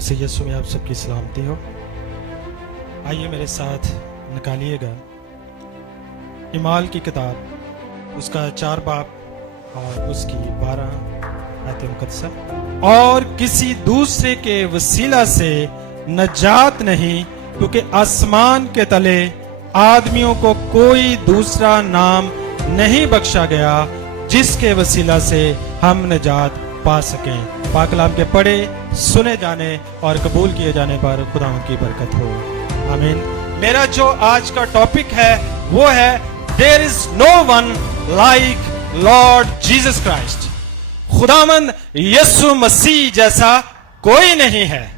मसीह यीशु में आप सबकी सलामती हो। आइए मेरे साथ निकालिएगा इमाल की किताब, उसका 4 बाब और उसकी 12 आयत मुकद्दसा। और किसी दूसरे के वसीला से नजात नहीं, क्योंकि आसमान के तले आदमियों को कोई दूसरा नाम नहीं बख्शा गया जिसके वसीला से हम नजात पा सकें। पाक कलाम के पढ़े, सुने जाने और कबूल किए जाने पर खुदा की बरकत हो, आमीन। मेरा जो आज का टॉपिक है वो है there is no one like Lord Jesus Christ. खुदावंद यीशु मसीह जैसा कोई नहीं है।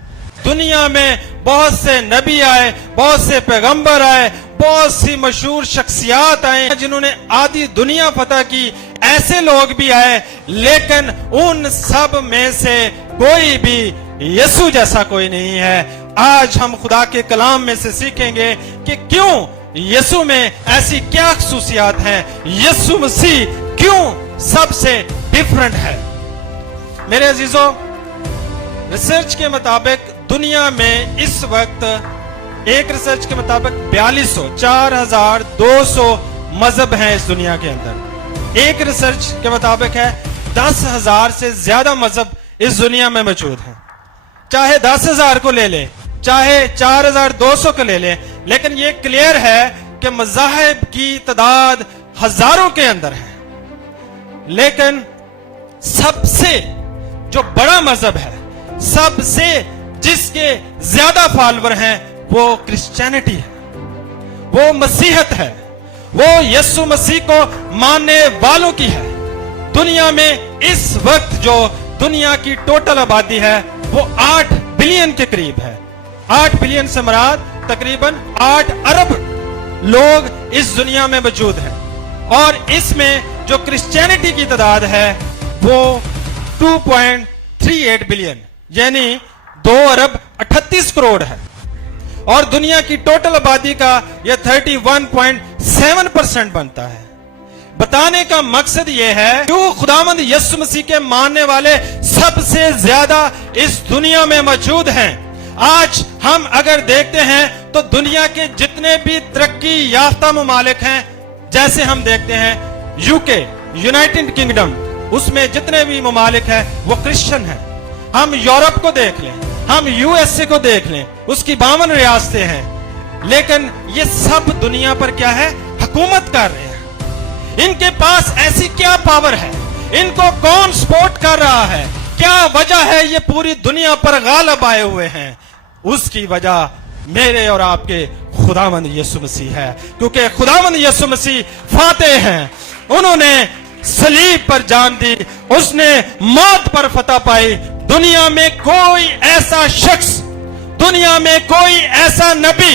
दुनिया में बहुत से नबी आए, बहुत से पैगंबर आए, बहुत सी मशहूर शख्सियात आए जिन्होंने आधी दुनिया फतह की, ऐसे लोग भी आए, लेकिन उन सब में से कोई भी यीशु जैसा कोई नहीं है। आज हम खुदा के कलाम में से सीखेंगे कि क्यों यीशु में ऐसी क्या खसूसियात हैं, यीशु मसीह क्यों सबसे डिफरेंट है। मेरे अजीजों, रिसर्च के मुताबिक दुनिया में इस वक्त, एक रिसर्च के मुताबिक 4200 मजहब हैं इस दुनिया के अंदर। एक रिसर्च के मुताबिक है 10,000 से ज्यादा मजहब इस दुनिया में मौजूद हैं। चाहे 10,000 को ले ले, चाहे 4,200 को ले ले, लेकिन ये क्लियर है कि मज़ाहिब की तादाद हजारों के अंदर है। लेकिन सबसे जो बड़ा मजहब है, सबसे जिसके ज्यादा फॉलोअर हैं, वो क्रिश्चियनिटी है, वो मसीहत है, वो यीशु मसीह को मानने वालों की है। दुनिया में इस वक्त जो दुनिया की टोटल आबादी है वो 8 बिलियन के करीब है। 8 बिलियन से मुराद तकरीबन 8 अरब लोग इस दुनिया में मौजूद हैं। और इसमें जो क्रिश्चियनिटी की तादाद है वो 2.38 बिलियन यानी 2 अरब 38 करोड़ है। और दुनिया की टोटल आबादी का यह 31.7% बनता है। बताने का मकसद यह है क्यों खुदावंद यीशु मसीह के मानने वाले सबसे ज्यादा इस दुनिया में मौजूद हैं। आज हम अगर देखते हैं तो दुनिया के जितने भी तरक्की याफ्ता ममालिक हैं, जैसे हम देखते हैं यूके, यूनाइटेड किंगडम, उसमें जितने भी ममालिक हैं वो क्रिश्चियन हैं। हम यूरोप को देख लें, हम यूएसए को देख लें, उसकी 52 रियासतें हैं, लेकिन ये सब दुनिया पर क्या है, हुकूमत कर रहे हैं। इनके पास ऐसी क्या पावर है, इनको कौन सपोर्ट कर रहा है, क्या वजह है ये पूरी दुनिया पर गालिब आए हुए हैं। उसकी वजह मेरे और आपके खुदावंद यीशु मसीह है, क्योंकि खुदावंद यीशु मसीह फातेह हैं। उन्होंने सलीब पर जान दी, उसने मौत पर फतह पाई। दुनिया में कोई ऐसा शख्स, दुनिया में कोई ऐसा नबी,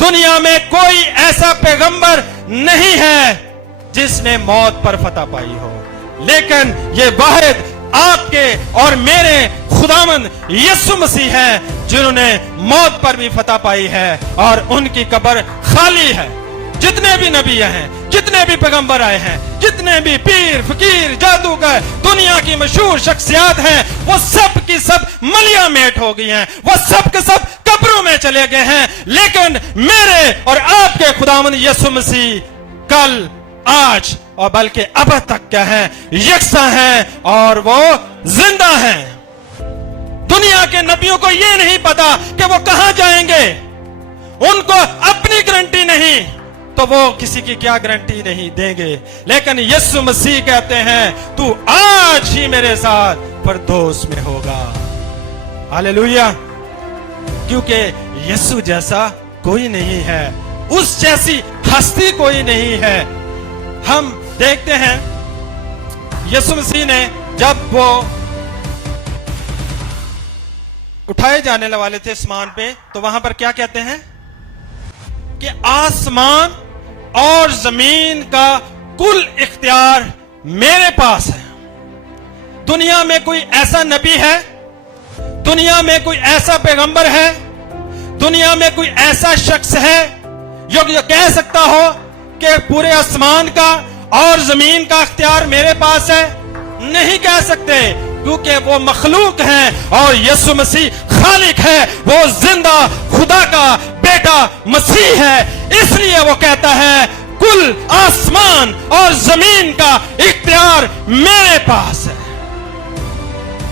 दुनिया में कोई ऐसा पैगंबर नहीं है जिसने मौत पर फतह पाई हो, लेकिन ये वाहिद आपके और मेरे खुदावंद यीशु मसीह है जिन्होंने मौत पर भी फतह पाई है और उनकी कब्र खाली है। जितने भी नबी हैं, जितने भी पैगंबर आए हैं, जितने भी पीर फकीर जादूगर दुनिया की मशहूर शख्सियात हैं, वो सब की सब मलिया मेट हो गई हैं, वो सब के सब कब्रों में चले गए हैं। लेकिन मेरे और आपके खुदावंद यीशु मसीह कल, आज और बल्कि अब तक क्या है, यकसा हैं और वो जिंदा हैं। दुनिया के नबियों को ये नहीं पता कि वो कहां जाएंगे, उनको अपनी गारंटी नहीं, तो वो किसी की क्या गारंटी नहीं देंगे। लेकिन यीशु मसीह कहते हैं तू आज ही मेरे साथ फिरदौस में होगा। हालेलुया। क्योंकि यीशु जैसा कोई नहीं है, उस जैसी हस्ती कोई नहीं है। हम देखते हैं यीशु मसीह ने जब वो उठाए जाने वाले थे आसमान पे, तो वहां पर क्या कहते हैं कि आसमान और जमीन का कुल इख्तियार मेरे पास है। दुनिया में कोई ऐसा नबी है, दुनिया में कोई ऐसा पैगंबर है, दुनिया में कोई ऐसा शख्स है जो कह सकता हो कि पूरे आसमान का और जमीन का इख्तियार मेरे पास है? नहीं कह सकते। کیونکہ وہ مخلوق ہیں اور یسوع مسیح خالق ہے، وہ زندہ خدا کا بیٹا مسیح ہے۔ اس لیے وہ کہتا ہے کل آسمان اور زمین کا اختیار میرے پاس ہے۔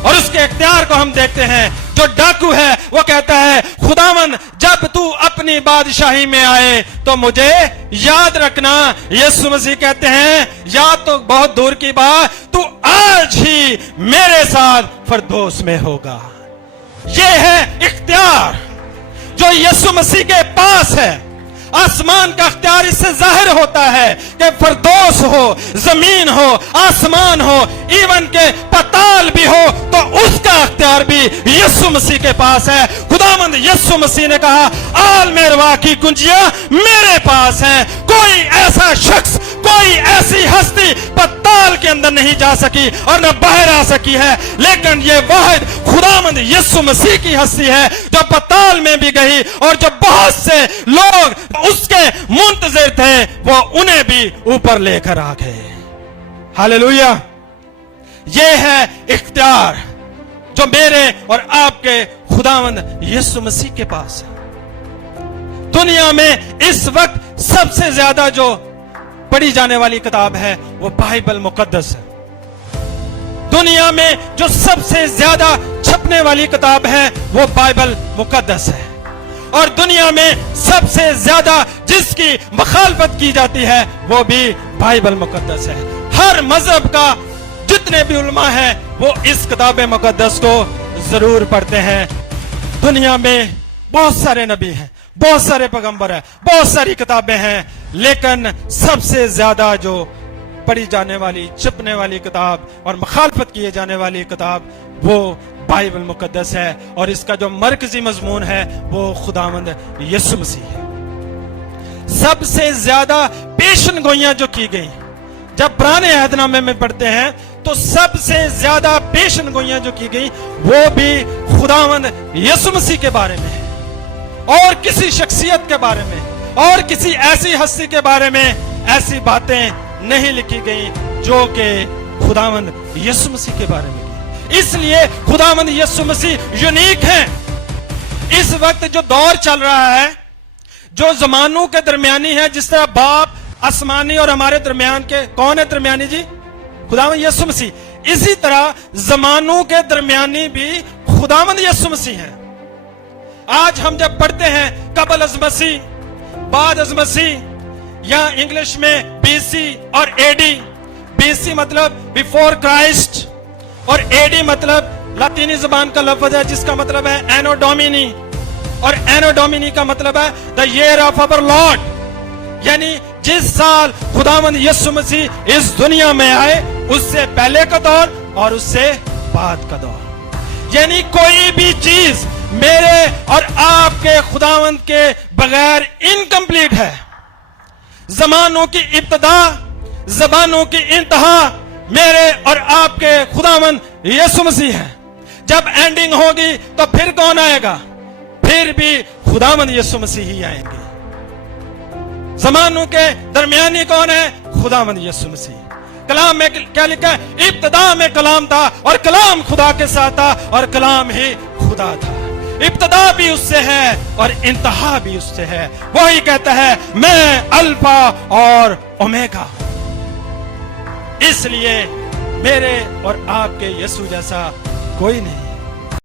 اور اس کے اختیار کو ہم دیکھتے ہیں، جو ڈاکو ہے وہ کہتا ہے خداوند جب تو اپنی بادشاہی میں آئے تو مجھے یاد رکھنا۔ یسوع مسیح کہتے ہیں یاد تو بہت دور کی بات، تو آج ہی میرے ساتھ فردوس میں ہوگا۔ یہ ہے اختیار جو یسوع مسیح کے پاس ہے۔ آسمان کا اختیار اس سے ظاہر ہوتا ہے کہ فردوس ہو، زمین ہو، آسمان ہو، ایون کہ پتال بھی ہو، تو اس کا اختیار بھی یسوع مسیح کے پاس ہے۔ خداوند یسوع مسیح نے کہا آل میروا کی کنجیاں میرے پاس ہیں۔ کوئی ایسا شخص، کوئی ایسی ہستی پتال کے اندر نہیں جا سکی اور نہ باہر آ سکی ہے، لیکن یہ واحد خداوند یسوع مسیح کی ہستی ہے جو پتال میں بھی گئی، اور جو بہت سے لوگ اس کے منتظر تھے وہ انہیں بھی اوپر لے کر آ گئے۔ ہاللویا! یہ ہے اختیار جو میرے اور آپ کے خداوند یسوع مسیح کے پاس ہے۔ دنیا میں اس وقت سب سے زیادہ جو پڑھی جانے والی کتاب ہے وہ بائبل مقدس ہے۔ دنیا میں جو سب سے زیادہ چھپنے والی کتاب ہے وہ بائبل مقدس ہے، اور دنیا میں سب سے زیادہ جس کی مخالفت کی جاتی ہے وہ بھی بائبل مقدس ہے۔ ہر مذہب کا جتنے بھی علماء ہیں وہ اس کتاب مقدس کو ضرور پڑھتے ہیں۔ دنیا میں بہت سارے نبی ہیں، بہت سارے پیغمبر ہیں، بہت ساری کتابیں ہیں، لیکن سب سے زیادہ جو پڑھی جانے والی، چھپنے والی کتاب اور مخالفت کیے جانے والی کتاب وہ بائبل مقدس ہے، اور اس کا جو مرکزی مضمون ہے وہ خداوند یسوع مسیح ہے۔ سب سے زیادہ پیشن گوئیاں جو کی گئی، جب پرانے عہد نامے میں پڑھتے ہیں تو سب سے زیادہ پیشن گوئیاں جو کی گئی وہ بھی خداوند یسوع مسیح کے بارے میں ہے، اور کسی شخصیت کے بارے میں اور کسی ایسی ہستی کے بارے میں ایسی باتیں نہیں لکھی گئی جو کہ خداوند یسوع مسیح کے بارے میں کی۔ اس لیے خداوند یسوع مسیح یونیک ہیں۔ اس وقت جو دور چل رہا ہے، جو زمانوں کے درمیانی ہے، جس طرح باپ آسمانی اور ہمارے درمیان کے کون ہے درمیانی جی؟ خداوند یسوع مسیح۔ اسی طرح زمانوں کے درمیانی بھی خداوند یسوع مسیح ہے۔ آج ہم جب پڑھتے ہیں قبل از مسیح، بعد از مسیح، یا انگلش میں بی سی اور اے ڈی، بی سی مطلب بیفور کرائسٹ اور اے ڈی مطلب لاطینی زبان کا لفظ ہے جس کا مطلب ہے اینو ڈومینی، اور اینو ڈومینی کا مطلب ہے دا ایئر آف آور لارڈ، یعنی جس سال خداوند یسوع مسیح اس دنیا میں آئے اس سے پہلے کا دور اور اس سے بعد کا دور۔ یعنی کوئی بھی چیز میرے اور آپ کے خداوند کے بغیر انکمپلیٹ ہے۔ زمانوں کی ابتدا، زبانوں کی انتہا میرے اور آپ کے خداوند یسوع مسیح ہے۔ جب اینڈنگ ہوگی تو پھر کون آئے گا؟ پھر بھی خداوند یسوع مسیح ہی آئیں گے۔ زمانوں کے درمیانی کون ہے؟ خداوند یسوع مسیح۔ کلام میں کیا لکھا ہے؟ ابتدا میں کلام تھا اور کلام خدا کے ساتھ تھا اور کلام ہی خدا تھا۔ ابتدا بھی اس سے ہے اور انتہا بھی اس سے ہے۔ وہی کہتا ہے میں الفا اور اومیگا۔ اس لیے میرے اور آپ کے یسوع جیسا کوئی نہیں۔